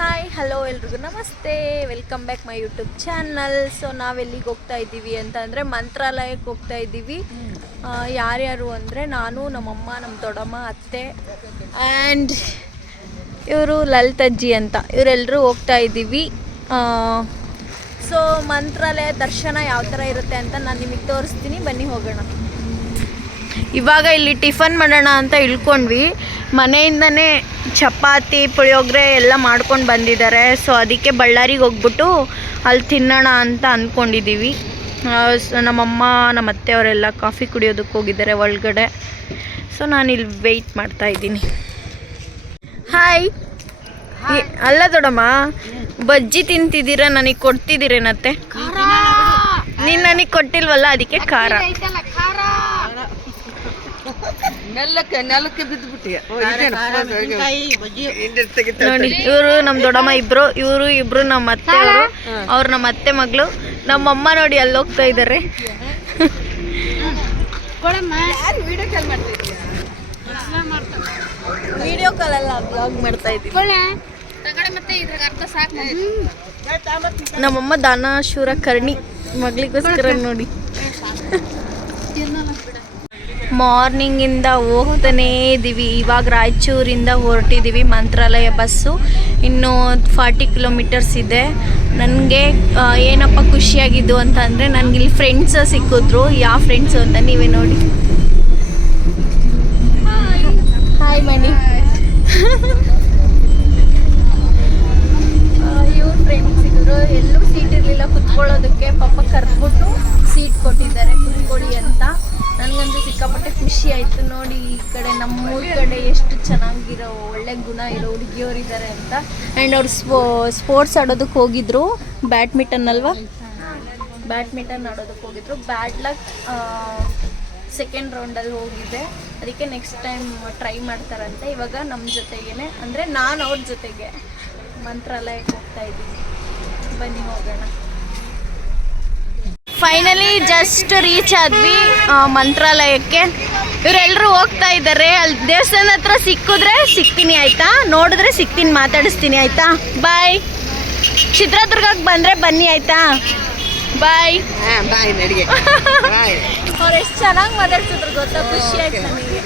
Hi hello ಎಲ್ರಿಗೂ ನಮಸ್ತೆ. Welcome back my YouTube channel so ನಾವೆಲ್ಲಿಗೆ ಹೋಗ್ತಾ ಇದ್ದೀವಿ ಅಂತ ಅಂದರೆ ಮಂತ್ರಾಲಯಕ್ಕೆ ಹೋಗ್ತಾ ಇದ್ದೀವಿ. ಯಾರ್ಯಾರು ಅಂದರೆ ನಾನು ನಮ್ಮಮ್ಮ ನಮ್ಮ ದೊಡ್ಡಮ್ಮ ಅತ್ತೆ ಆ್ಯಂಡ್ ಇವರು ಲಲಿತಜ್ಜಿ ಅಂತ. ಇವರೆಲ್ಲರೂ ಹೋಗ್ತಾ ಇದ್ದೀವಿ. ಸೊ ಮಂತ್ರಾಲಯ ದರ್ಶನ ಯಾವ ಥರ ಇರುತ್ತೆ ಅಂತ ನಾನು ನಿಮಗೆ ತೋರಿಸ್ತೀನಿ. ಬನ್ನಿ ಹೋಗೋಣ. ಇವಾಗ ಇಲ್ಲಿ ಟಿಫನ್ ಮಾಡೋಣ ಅಂತ ಇಳ್ಕೊಂಡ್ವಿ. ಮನೆಯಿಂದನೇ ಚಪಾತಿ ಪುಳಿಯೋಗರೆ ಎಲ್ಲ ಮಾಡ್ಕೊಂಡು ಬಂದಿದ್ದಾರೆ. ಸೊ ಅದಕ್ಕೆ ಬಳ್ಳಾರಿಗೆ ಹೋಗ್ಬಿಟ್ಟು ಅಲ್ಲಿ ತಿನ್ನೋಣ ಅಂತ ಅಂದ್ಕೊಂಡಿದ್ದೀವಿ ನಮ್ಮಮ್ಮ ನಮ್ಮ ಅತ್ತೆಯವರೆಲ್ಲ ಕಾಫಿ ಕುಡಿಯೋದಕ್ಕೆ ಹೋಗಿದ್ದಾರೆ ಒಳಗಡೆ. ಸೊ ನಾನು ಇಲ್ಲಿ ವೆಯ್ಟ್ ಮಾಡ್ತಾ ಇದ್ದೀನಿ. ಹಾಯ್ ಅಲ್ಲ ದೊಡಮ್ಮ ಬಜ್ಜಿ ತಿಂತಿದ್ದೀರಾ? ನನಗೆ ಕೊಡ್ತಿದ್ದೀರೇನತ್ತೆ? ನೀನು ನನಗೆ ಕೊಟ್ಟಿಲ್ವಲ್ಲ ಅದಕ್ಕೆ ಖಾರ. ನೆಲಕ್ಕೆ ನೆಲಕ್ಕೆ ಬಿದ್ದುಬಿಟ್ಟಿ ನೋಡಿ ಇವರು ನಮ್ಮ ದೊಡ್ಡಮ್ಮ ಇಬ್ರು ಇವರು ಇಬ್ರು ನಮ್ಮ ಅತ್ತೆ ಅವ್ರು. ನಮ್ಮ ಅತ್ತೆ ಮಗಳು. ನಮ್ಮಮ್ಮ ನೋಡಿ ಅಲ್ಲಿ ಹೋಗ್ತಾ ಇದ್ದಾರೆ. ವಿಡಿಯೋ ಕಾಲ್ ಅಲ್ಲ ಬ್ಲಾಗ್ ಮಾಡ್ತಾ ಇದ್ದೀವಿ. ನಮ್ಮಮ್ಮ ದಾನ ಶೂರ ಕರ್ಣಿ ಮಗಳಿಗೋಸ್ಕರ ನೋಡಿ. ಮಾರ್ನಿಂಗಿಂದ ಹೋಗ್ತಾನೇ ಇದ್ದೀವಿ ಇವಾಗ ರಾಯಚೂರಿಂದ ಹೊರಟಿದ್ದೀವಿ ಮಂತ್ರಾಲಯ ಬಸ್ಸು. ಇನ್ನೂ ಫಾರ್ಟಿ ಕಿಲೋಮೀಟರ್ಸ್ ಇದೆ. ನನಗೆ ಏನಪ್ಪ ಖುಷಿಯಾಗಿದ್ದು ಅಂತಂದರೆ ನನಗೆ ಇಲ್ಲಿ ಫ್ರೆಂಡ್ಸ್ ಸಿಕ್ಕಿದ್ರು. ಯಾವ ಫ್ರೆಂಡ್ಸು ಅಂತ ನೀವೇ ನೋಡಿ. ಹಾಯ್ ಮಣಿ. ಇವ್ರ ಫ್ರೆಂಡ್ಸ್ ಸಿಕ್ಕಿದ್ರು. ಎಲ್ಲೂ ಸೀಟ್ ಇರಲಿಲ್ಲ. ಕುತ್ಕೊಳ್ಳೋದಕ್ಕೆ ಪಾಪ ಕರೆದ್ಬಿಟ್ಟು ಸೀಟ್ ಕೊಟ್ಟಿದ್ದಾರೆ. ಕುತ್ಕೊಳ್ಳಿ ಅಂತ. ನನಗಂತೂ ಸಿಕ್ಕಾಪಟ್ಟೆ ಖುಷಿ ಆಯಿತು. ನೋಡಿ, ಈ ಕಡೆ ನಮ್ಮೂರ ಕಡೆ ಎಷ್ಟು ಚೆನ್ನಾಗಿರೋ ಒಳ್ಳೆ ಗುಣ ಇರೋ ಹುಡುಗಿಯವರಿದ್ದಾರೆ ಅಂತ. ಆ್ಯಂಡ್ ಅವ್ರು ಸ್ಪೋ, ಸ್ಪೋರ್ಟ್ಸ್ ಆಡೋದಕ್ಕೆ ಹೋಗಿದ್ರು. ಬ್ಯಾಡ್ಮಿಂಟನ್ ಅಲ್ವಾ? ಬ್ಯಾಡ್ಮಿಂಟನ್ ಆಡೋದಕ್ಕೆ ಹೋಗಿದ್ರು. ಬ್ಯಾಡ್ ಲಕ್ ಸೆಕೆಂಡ್ ರೌಂಡಲ್ಲಿ ಹೋಗಿದ್ದೆ ಅದಕ್ಕೆ ನೆಕ್ಸ್ಟ್ ಟೈಮ್ ಟ್ರೈ ಮಾಡ್ತಾರಂತೆ. ಇವಾಗ ನಮ್ಮ ಜೊತೆಗೇನೆ. ಅಂದರೆ ನಾನು ಅವ್ರ ಜೊತೆಗೆ. ಮಂತ್ರಾಲಯಕ್ಕೆ ಹೋಗ್ತಾ ಇದ್ದೀನಿ. ಬನ್ನಿ ಹೋಗೋಣ. ಫೈನಲಿ ಜಸ್ಟ್ ರೀಚ್ ಆದ್ವಿ ಮಂತ್ರಾಲಯಕ್ಕೆ. ಇವರೆಲ್ಲರೂ ಹೋಗ್ತಾ ಇದ್ದಾರೆ. ಅಲ್ಲಿ ದೇವಸ್ಥಾನ ಹತ್ರ ಸಿಕ್ಕಿದ್ರೆ ಸಿಗ್ತೀನಿ ಆಯ್ತಾ? ನೋಡಿದ್ರೆ ಸಿಗ್ತೀನಿ ಮಾತಾಡಿಸ್ತೀನಿ ಆಯ್ತಾ? ಬಾಯ್ ಚಿತ್ರದುರ್ಗಕ್ಕೆ ಬಂದರೆ ಬನ್ನಿ ಆಯ್ತಾ? ಬಾಯ್ ಬಾಯ್ ಅವ್ರು ಎಷ್ಟು ಚೆನ್ನಾಗಿ ಮಾತಾಡ್ತಿದ್ರು ಗೊತ್ತಾ? ಖುಷಿ ಆಯ್ತು ನನಗೆ.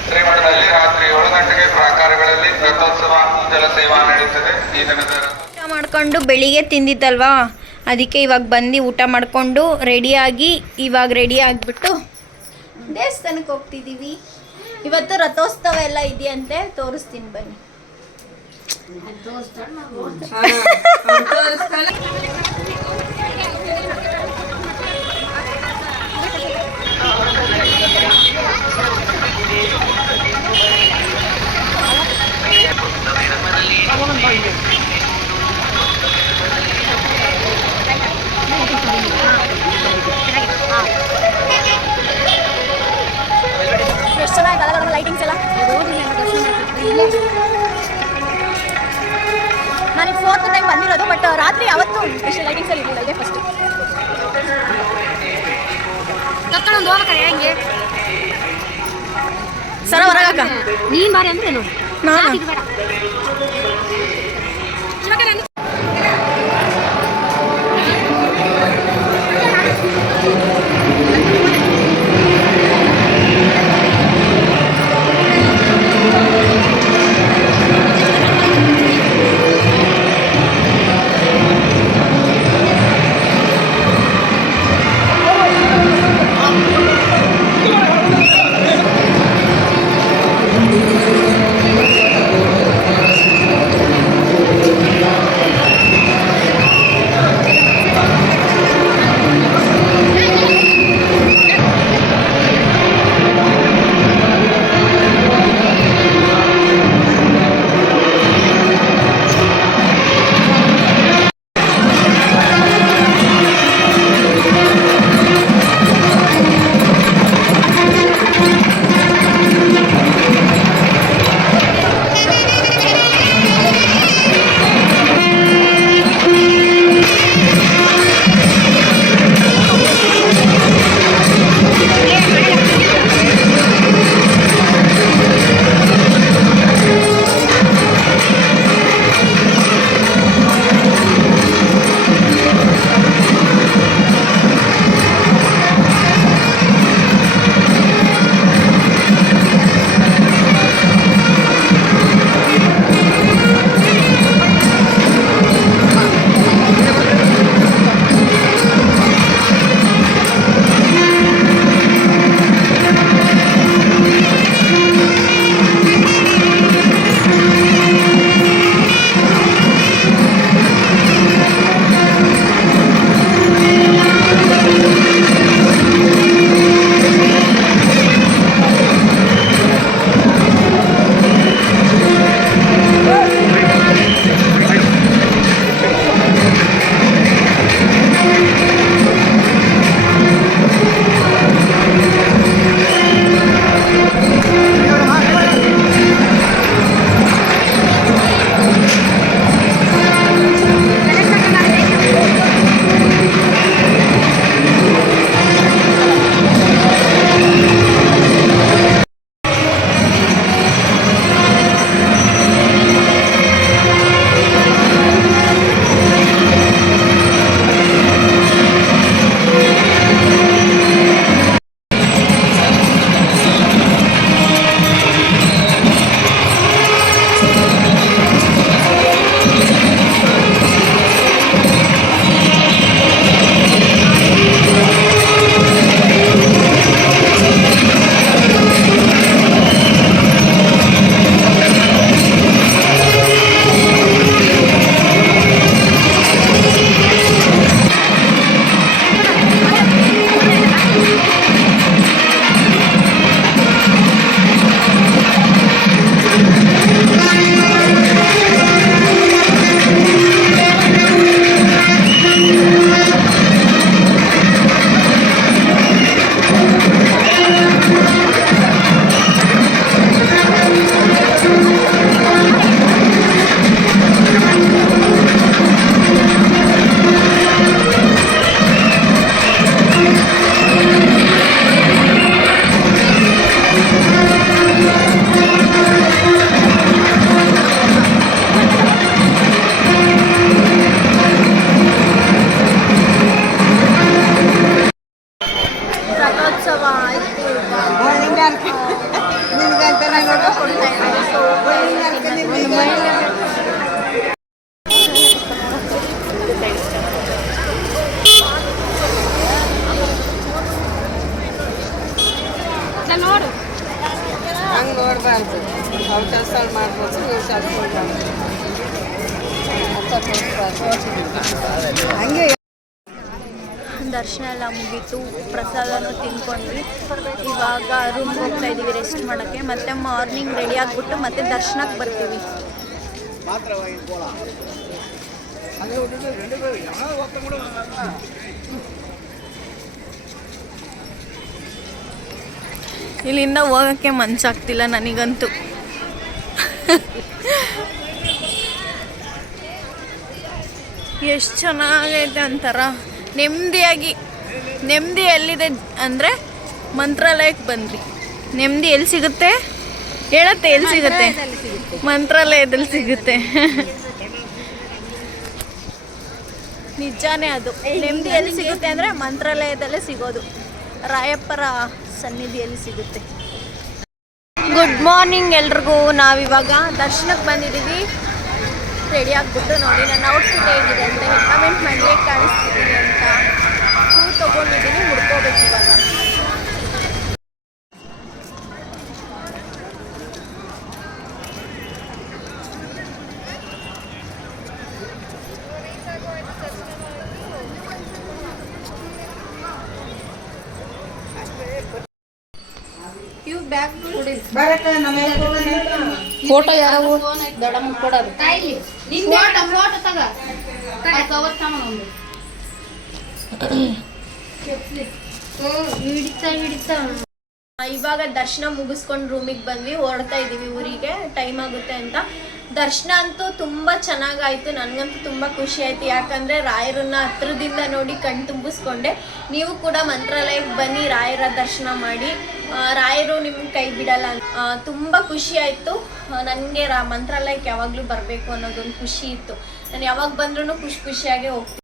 ಶ್ರೀಮಠದಲ್ಲಿ ರಾತ್ರಿ ಏಳು ಗಂಟೆಗೆ ಪ್ರಾಕಾರಗಳಲ್ಲಿ ರಥೋತ್ಸವ ಜಲ ಸೇವಾ ನಡೆಯುತ್ತದೆ ಈ ದಿನದ ಊಟ ಮಾಡ್ಕೊಂಡು ಬೆಳಿಗ್ಗೆ ತಿಂದಿದ್ದಲ್ವಾ? ಅದಕ್ಕೆ ಇವಾಗ ಬಂದು ಊಟ ಮಾಡಿಕೊಂಡು ರೆಡಿಯಾಗಿ, ಇವಾಗ ರೆಡಿ ಆಗಿಬಿಟ್ಟು ದೇವಸ್ಥಾನಕ್ಕೆ ಹೋಗ್ತಿದ್ದೀವಿ. ಇವತ್ತು ರಥೋತ್ಸವ ಎಲ್ಲ ಇದೆಯಂತೆ ತೋರಿಸ್ತೀನಿ ಬನ್ನಿ. ನಾನು ಟೈಮ್ ಬಂದಿರೋದು ಬಟ್ ರಾತ್ರಿ ಅವತ್ತು ಸ್ಪೆಷಲ್ ಲೈಟಿಂಗ್ಸ್ ಅಲ್ಲಿ ಇರಲಿಲ್ಲ ಇದೇ ಫಸ್ಟ್ ಒಂದು ಹೋಗ್ಬೇಕಾರೆ ಹೆಂಗೆ? ಸರ ಹೊರಗಾಕ ನೀನ್ ಬಾರಿ ಅಂದ್ರೆ ನೋಡಿ. ನಾನು? ಬೇಡ. ದರ್ಶನ ಎಲ್ಲ ಮುಗೀತು, ಪ್ರಸಾದನೂ ತಿನ್ಕೊಂಡ್ವಿ ಇವಾಗ ರೂಮ್ ಹೋಗ್ತಾ ಇದ್ದೀವಿ ರೆಸ್ಟ್ ಮಾಡೋಕ್ಕೆ. ಮತ್ತೆ ಮಾರ್ನಿಂಗ್ ರೆಡಿ ಆಗಿಬಿಟ್ಟು ಮತ್ತೆ ದರ್ಶನಕ್ಕೆ ಬರ್ತೀವಿ. ಇಲ್ಲಿಂದ ಹೋಗೋಕ್ಕೆ ಮನ್ಸಾಗ್ತಿಲ್ಲ ನನಗಂತೂ. ಎಷ್ಟು ಚೆನ್ನಾಗೈತೆ ಅಂತಾರ ನೆಮ್ಮದಿಯಾಗಿ ನೆಮ್ಮದಿ ಎಲ್ಲಿದೆ ಅಂದರೆ ಮಂತ್ರಾಲಯಕ್ಕೆ ಬಂದ್ರಿ ನೆಮ್ಮದಿ ಎಲ್ಲಿ ಸಿಗುತ್ತೆ? ಹೇಳತ್ತೆ, ಎಲ್ಲಿ ಸಿಗುತ್ತೆ? ಮಂತ್ರಾಲಯದಲ್ಲಿ ಸಿಗುತ್ತೆ. ನಿಜಾನೇ ಅದು. ನೆಮ್ಮದಿ ಎಲ್ಲಿ ಸಿಗುತ್ತೆ ಅಂದರೆ ಮಂತ್ರಾಲಯದಲ್ಲೇ ಸಿಗೋದು. ರಾಯಪ್ಪರ ಸನ್ನಿಧಿಯಲ್ಲಿ ಸಿಗುತ್ತೆ. ಗುಡ್ ಮಾರ್ನಿಂಗ್ ಎಲ್ರಿಗೂ. ನಾವಿವಾಗ ದರ್ಶನಕ್ಕೆ ಬಂದಿದ್ದೀವಿ. ರೆಡಿ ಆಗಿಬಿಟ್ಟು ನೋಡಿ, ನನ್ನ ಔಟ್ಫಿಟ್ ಹೇಗಿದೆ ಅಂತ ಕಮೆಂಟ್ ಮಾಡಿ ಕಾಣಿಸ್ತಿದ್ದೀನಿ ಅಂತ. ಇವು ಬ್ಯಾಗ್ ಫೋಟೋ ಯಾರು ದೊಡ್ಡಮ್ಮ ಕೊಡೋದು ಫೋಟೋ ಫೋಟೋ ತಗ. ಕವರ್ ಒಂದು. ಹಿಡಿತಾ ಹಿಡಿತಾ. ಇವಾಗ ದರ್ಶನ ಮುಗಿಸ್ಕೊಂಡು ರೂಮಿಗೆ ಬಂದ್ವಿ ಹೊರಡ್ತಾ ಇದೀವಿ ಊರಿಗೆ. ಟೈಮ್ ಆಗುತ್ತೆ ಅಂತ. ದರ್ಶನ ಅಂತೂ ತುಂಬ ಚೆನ್ನಾಗಾಯ್ತು. ನನಗಂತೂ ತುಂಬ ಖುಷಿ ಆಯ್ತು. ಯಾಕಂದರೆ ರಾಯರನ್ನ ಹತ್ರದಿಂದ ನೋಡಿ ಕಣ್ ತುಂಬಿಸ್ಕೊಂಡೆ. ನೀವು ಕೂಡ ಮಂತ್ರಾಲಯಕ್ಕೆ ಬನ್ನಿ, ರಾಯರ ದರ್ಶನ ಮಾಡಿ. ರಾಯರು ನಿಮ್ಮ ಕೈ ಬಿಡಲ್ಲ ತುಂಬ ಖುಷಿ ಆಯಿತು. ನನಗೆ ರಾ, ಮಂತ್ರಾಲಯಕ್ಕೆ ಯಾವಾಗಲೂ ಬರಬೇಕು ಅನ್ನೋದೊಂದು ಖುಷಿ ಇತ್ತು. ನಾನು ಯಾವಾಗ ಬಂದ್ರೂ ಖುಷಿ ಖುಷಿಯಾಗೆ ಹೋಗ್ತೀನಿ.